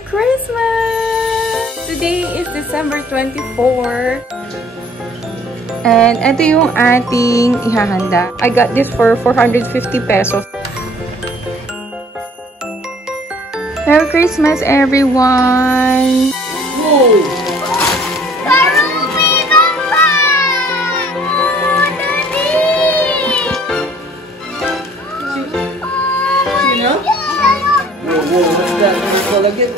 Merry Christmas! Today is December 24. And ito yung ating ihahanda. I got this for 450 pesos. Merry Christmas, everyone! Whoa! Whoa, what's that? Well, again.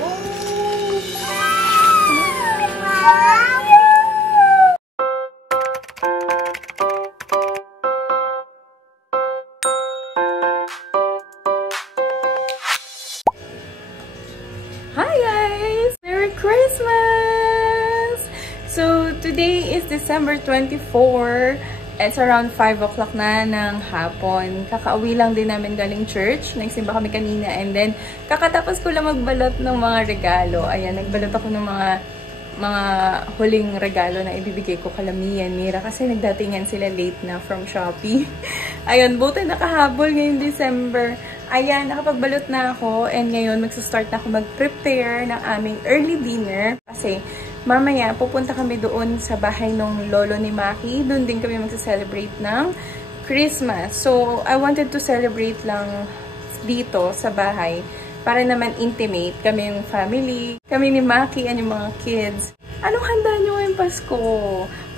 Hi guys! Merry Christmas! So, today is December 24. It's around 5 o'clock na ng hapon. Kakauwi lang din namin galing church. Nagsimba kami kanina and then kakatapos ko lang magbalot ng mga regalo. Ayan, nagbalot ako ng mga huling regalo na ibibigay ko kala Mia and Mira kasi nagdatingan sila late na from Shopee. Ayun, buti nakahabol ngayong December. Ayan, nakapagbalot na ako and ngayon magsa-start na ako mag-prepare ng aming early dinner kasi mamaya, pupunta kami doon sa bahay ng lolo ni Maki. Doon din kami magsa-celebrate ng Christmas. So, I wanted to celebrate lang dito sa bahay para naman intimate kami yung family, kami ni Maki and yung mga kids. Anong handa nyo ngayong Pasko?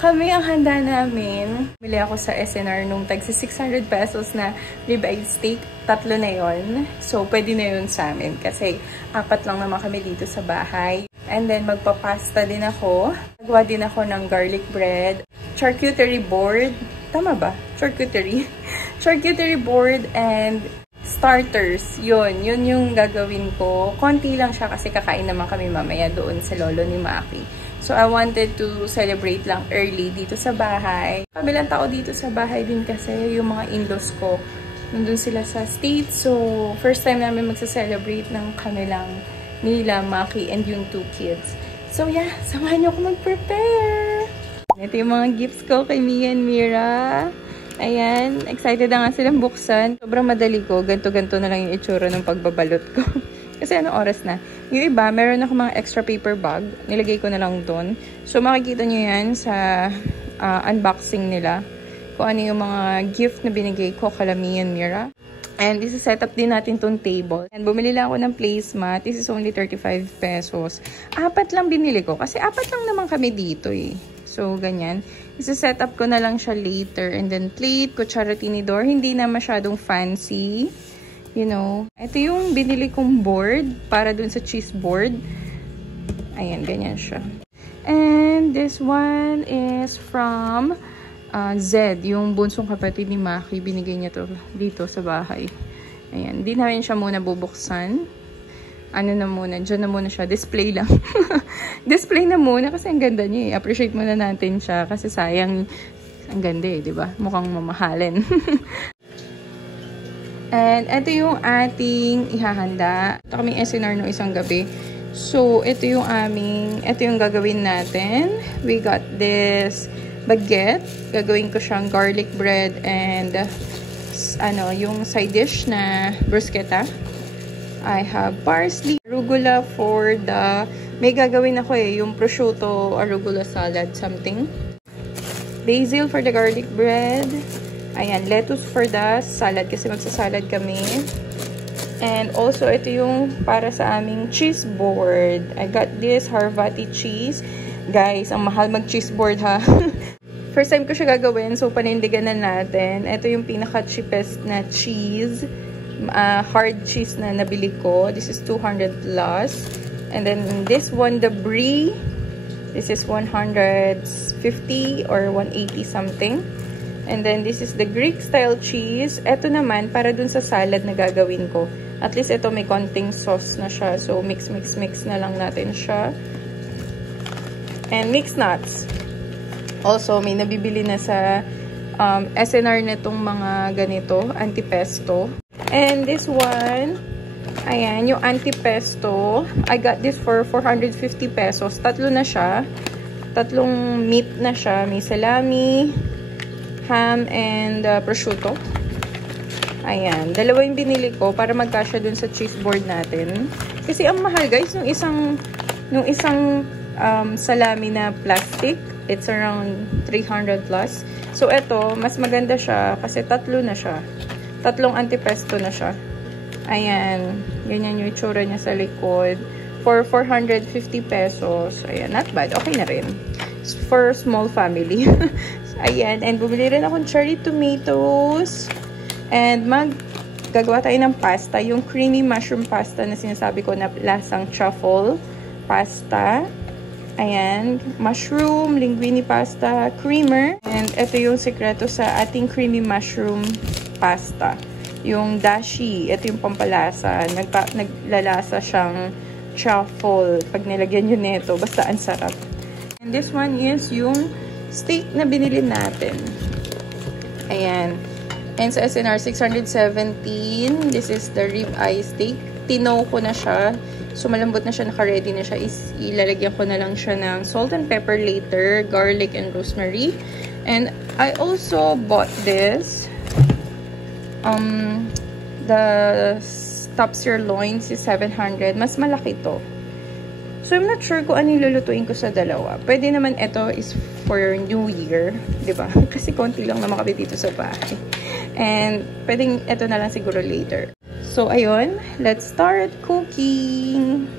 Kami ang handa namin. Bili ako sa SNR nung tag 600 pesos na ribeye steak. 3 na yon. So, pwede na yun sa amin kasi 4 lang naman kami dito sa bahay. And then, magpapasta din ako. Nagawa din ako ng garlic bread. Charcuterie board. Tama ba? Charcuterie. Charcuterie board and starters. Yun yung gagawin ko. Konti lang siya kasi kakain naman kami mamaya doon sa lolo ni Maki. So, I wanted to celebrate lang early dito sa bahay. Kabilang tao dito sa bahay din kasi yung mga in-laws ko. Nandun sila sa States. So, first time namin magsa-celebrate ng kanilang nila, Maki, and yung 2 kids. So, yeah, samahan niyo ako mag-prepare. Ito yung mga gifts ko kay Mia and Mira. Ayan, excited na nga silang buksan. Sobrang madali ko. Ganto-ganto na lang yung itsura ng pagbabalot ko. Kasi anong oras na? Yung iba, meron ako mga extra paper bag. Nilagay ko na lang doon. So, makikita nyo yan sa unboxing nila. Kung ano yung mga gift na binigay ko kala Mia and Mira. And this is set up din natin tong table. And bumili lang ako ng placemat. This is only 35 pesos. 4 lang binili ko. Kasi 4 lang naman kami dito eh. So, ganyan. Isa-set up ko na lang siya later. And then plate, kutsara, tinidor. Hindi na masyadong fancy. You know. Ito yung binili kong board para dun sa cheese board. Ayan, ganyan siya. And this one is from Zed, yung bunsong kapatid ni Maki, binigay niya to dito sa bahay. Ayan, di namin siya muna bubuksan. Ano na muna, dyan na muna siya, display lang. Display na muna kasi ang ganda niya eh. Appreciate muna natin siya kasi sayang, ang ganda eh, di ba? Mukhang mamahalin. And ito yung ating ihahanda. Ito kaming SNR no isang gabi. So, ito yung gagawin natin. We got this baguette. Gagawin ko siyang garlic bread and yung side dish na bruschetta. I have parsley, arugula for the may gagawin ako eh, yung prosciutto arugula salad something. Basil for the garlic bread. Ayan, lettuce for the salad kasi magsasalad kami. And also ito yung para sa aming cheese board. I got this Harvati cheese. Guys, ang mahal mag-cheese board ha. First time ko siya gagawin, so panindigan na natin. Ito yung pinaka-cheapest na cheese. Hard cheese na nabili ko. This is 200 plus. And then this one, the brie. This is 150 or 180 something. And then this is the Greek style cheese. Ito naman, para dun sa salad na gagawin ko. At least ito may konting sauce na siya. So mix na lang natin siya. And mixed nuts. Also, may nabibili na sa SNR na itong mga ganito, antipesto. And this one, ayan, yung antipesto, I got this for 450 pesos. 3 na siya. 3 meat na siya. May salami, ham, and prosciutto. Ayan, 2 yung binili ko para magkasya dun sa cheese board natin. Kasi ang mahal guys, nung isang salami na plastic, it's around 300 plus. So ito, mas maganda siya kasi tatlo na siya. Tatlong antipesto na siya. Ayan, ganyan yung itsura niya sa likod. For 450 pesos. Ayan, not bad. Okay na rin. For small family. Ayan, and bumili rin akong cherry tomatoes. And gagawa tayo ng pasta. Yung creamy mushroom pasta na sinasabi ko na lasang truffle pasta. Ayan, mushroom, linguine pasta, creamer. And ito yung sekreto sa ating creamy mushroom pasta. Yung dashi, ito yung pampalasa. Naglalasa siyang truffle pag nilagyan nyo nito. Basta ang sarap. And this one is yung steak na binili natin. Ayan. And sa SNR 617, this is the ribeye steak. Tinow ko na siya. So, malambot na siya, naka-ready na siya. Ilalagyan ko na lang siya ng salt and pepper later, garlic and rosemary. And I also bought this. The top sirloin is 700. Mas malaki to. So, I'm not sure kung ano yung lulutuin ko sa dalawa. Pwede naman ito is for New Year. Diba? Kasi konti lang naman kami dito sa bahay. And, pwedeng ito na lang siguro later. So, ayun. Let's start cooking!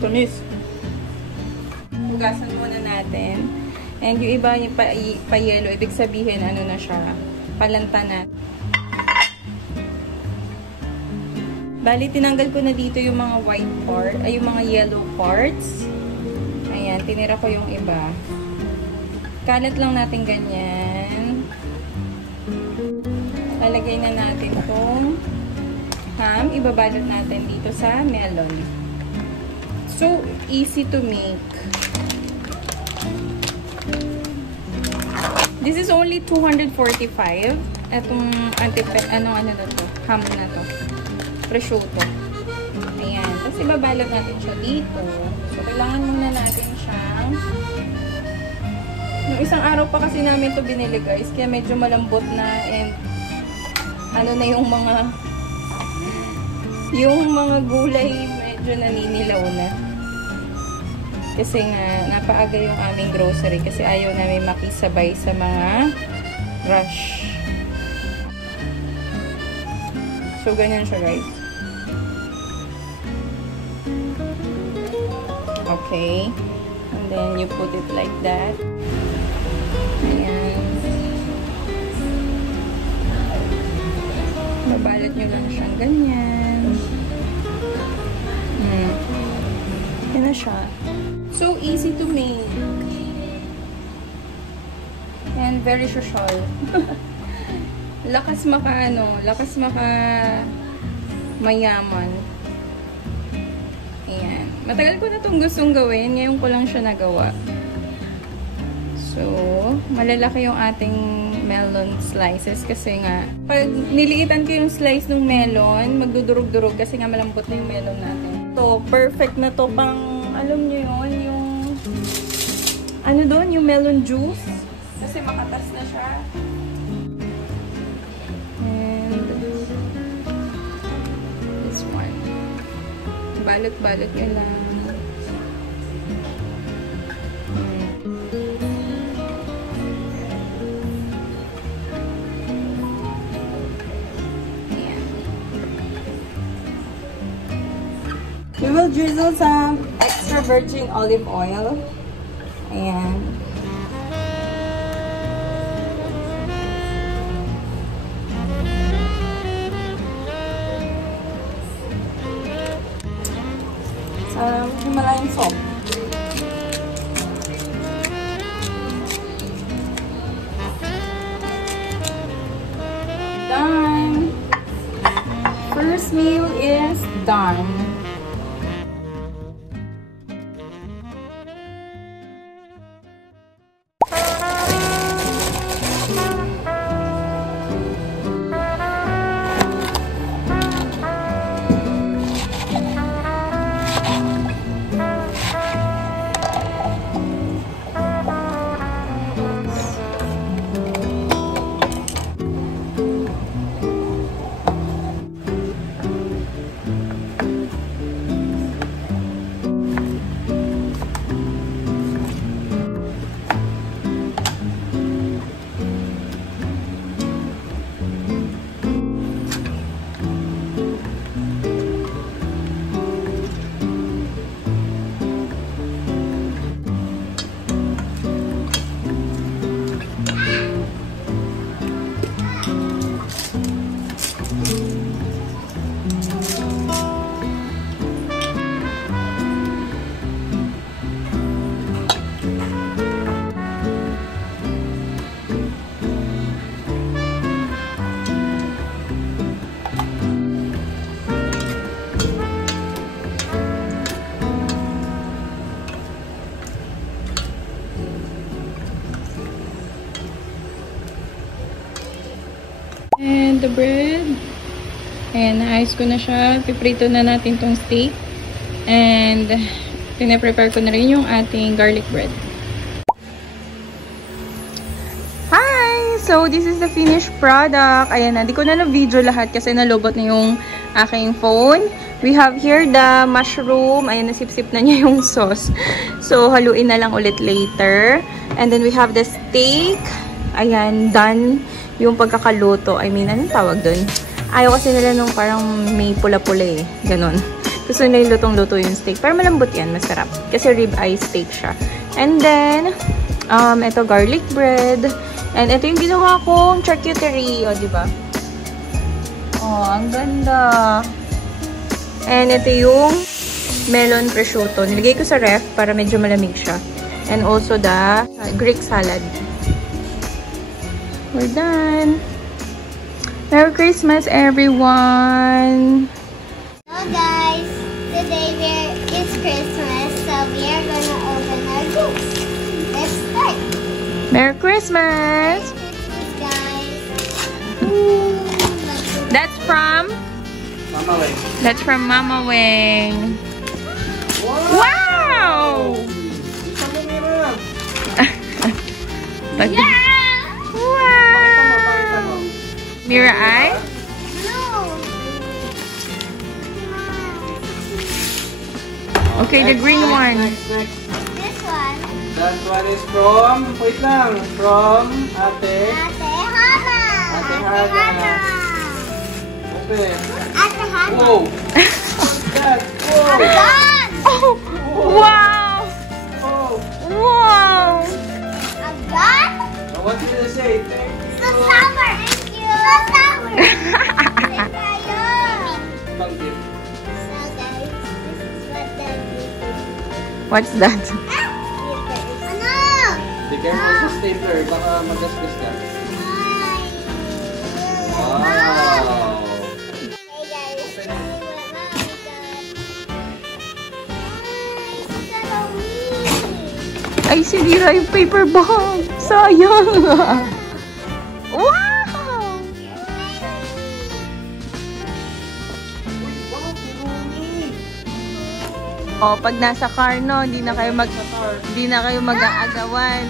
Tamis. Hugasan muna natin. And yung iba yung pa-yellow, ibig sabihin ano na siya, palanta na. Bali, tinanggal ko na dito yung mga white part, ay yung mga yellow parts. Ayan, tinira ko yung iba. Kalat lang natin ganyan. Lalagay na natin itong ham. Ibabalot natin dito sa melon. So, easy to make. This is only 245. Itong ano na to? Ham na to. Prosciutto. Ayan. Tapos ibabalot natin siya dito. So, kailangan muna natin siyang... Yung isang araw pa kasi namin to binili guys. Kaya medyo malambot na and ano na yung mga gulay medyo naninilaw na. Kasi nga, napaaga yung aming grocery kasi ayaw namin makisabay sa mga rush. So, ganyan siya, guys. Okay. And then, you put it like that. Ayan. Mabalot nyo lang siyang ganyan. Yan na siya. So easy to make. And very social. Lakas maka mayaman. Ayan. Matagal ko na itong gustong gawin. Ngayon ko lang siya nagawa. So, malalaki yung ating melon slices kasi nga, pag niliitan ko yung slice ng melon, magdudurog-durog kasi nga malambot na yung melon natin. So, perfect na to pang, alam nyo yun, yung, ano doon, yung melon juice. Kasi makatas na siya. And, this one. Balot-balot nyo lang. We will drizzle some extra virgin olive oil. Ayan. Sa Himalayan salt. Done. First meal is done. And the bread. Ayan, naayos ko na siya. Piprito na natin tong steak. And pinaprepare ko na rin yung ating garlic bread. Hi! So, this is the finished product. Ayan na, di ko na na-video lahat kasi nalobot na yung aking phone. We have here the mushroom. Ayan, nasip-sip na niya yung sauce. So, haluin na lang ulit later. And then we have the steak. Ayan, done yung pagkakaluto. I mean, anong tawag dun? Ayaw kasi nila nung parang may pula-pula eh. Ganon. Gusto nila yung lutong-luto yung steak. Pero malambot yan. Masarap. Kasi ribeye steak siya. And then, ito garlic bread. And ito yung ginawa kong charcuterie. O, diba? Oh, ang ganda. And ito yung melon prosciutto. Nilagay ko sa ref para medyo malamig siya. And also the Greek salad. We're done. Merry Christmas, everyone! Hello guys! Today is Christmas, so we are gonna open our gifts. Let's start! Merry Christmas! Christmas, guys! That's from? Mama Weng. That's from Mama Weng. Wow! Sama Mira. Yeah! Wow! Mira eye? No! Okay, the green one. Next. This one. That one is from, wait lang, from Ate. Ate Hana! Ate Hana. Open. Ate Hana! Whoa! What's that? Whoa! I'm done! Oh! Wow! Oh! Wow! I'm done? What did I say? Thank you. So sour! Thank you! So sour! Thank you! Ibang gift. So guys, this is what the gift is. What's that? Ano? Be careful sa stapler, baka magasgas ka. Wow! Hey guys, see what Mommy got. Ay, sinira yung paper bag. Sayang. Wow! Oh, pag nasa car, no, hindi na kayo mag-aagawan.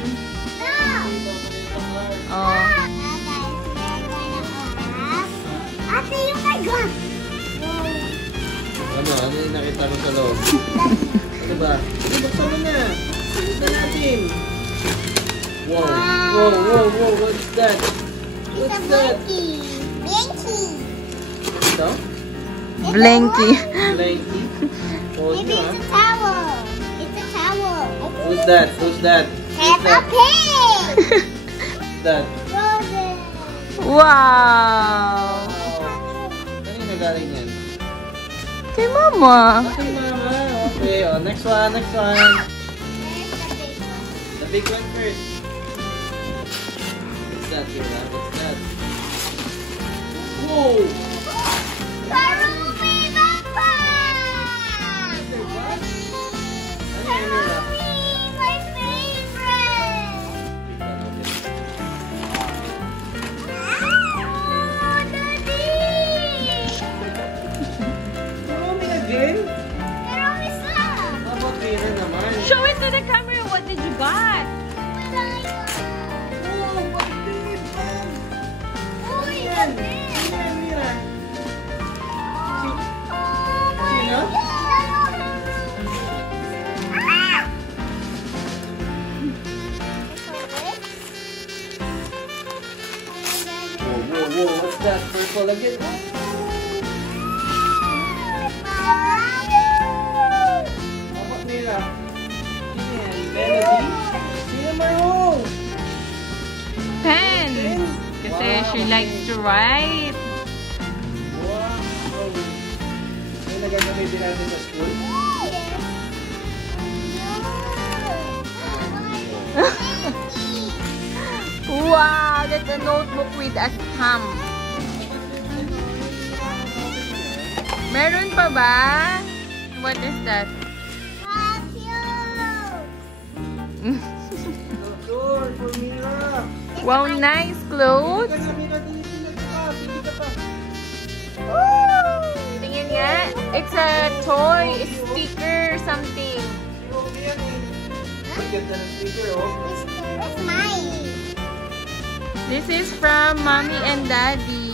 Oh. Ate, yung my God! Ano yung nakita mo sa loob? Ano ba? Buksan mo na. Buksan natin. Wow. What's that? It's a blankie. Blankie. Ito? Blanky. Blanky? Hold Maybe nyo, it's a towel. It's a towel. Who's that? Peppa Pig! Who's that? Frozen. Wow! Kanina galing yan? Kay Mama. Okay, Mama. Okay, next one. There's the big one. The big one first. What's that, Kira? What's that? Whoa! Karumi backpack! Ano yan, Mira? Karumi, my favorite! Oh, Daddy! Marami again? Karumi slab! How about Mira naman? Show it to the camera. What did you got? Wala yun. Oh, pag-big man! Uy, Yan! the big! Ano yan, Mira? Oh my Sino? God! Ah! Whoa, what's that? Purple again? How about Mira? Sino yan? Melody? Sino marunong? Pen. Kasi she likes to write. Wow! May nagagamitin natin sa school? Wow, that's a notebook with a stamp. Meron pa ba? What is that? Door for Mira! Wow, nice clothes. Hindi ka na, Mira. Hindi ka pa. Tingin nga. It's a toy, a sticker, something. Maganda ng sticker, oh. That's mine. This is from Mommy and Daddy.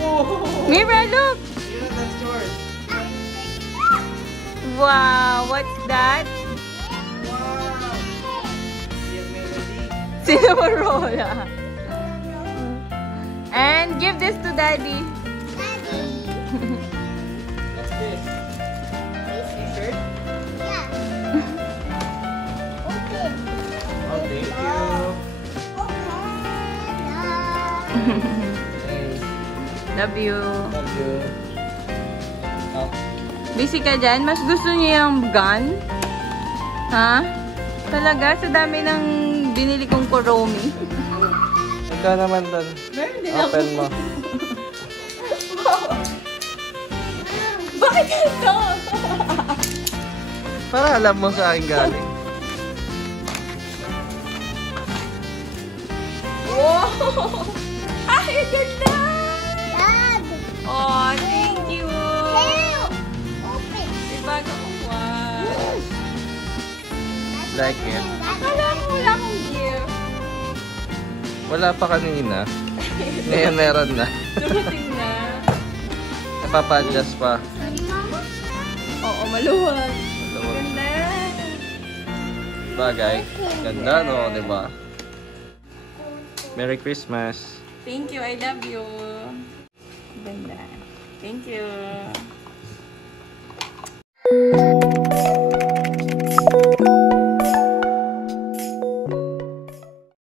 Whoa! Mira, look. Mira, that's yours. Wow, what's that? Wow! Yan, Melody. Cinnamorola. And give this to Daddy. What's this? T-shirt? Yeah. Open. Oh, thank you. Hey, Love you. love you. Oh, Busy ka dyan? Mas gusto niya yung gun? Ha? Talaga? Sa dami ng binili kong Kuromi. ikaw naman doon. Open mo. Bakit ito? Para alam mo sa akin galing. Wow! Ay, ang ganda! Dad. Oh, thank you! Help. Open. Diba kakuha? Like it. Akala ko wala akong gift. Wala pa kanina. Ngayon meron na. Dumating na. Napapa-adjust pa. Sorry, Mama. Oo, maluwag. Ganda. Bagay. Ganda, no? Diba? Merry Christmas. Thank you. I love you. Ganda. Thank you.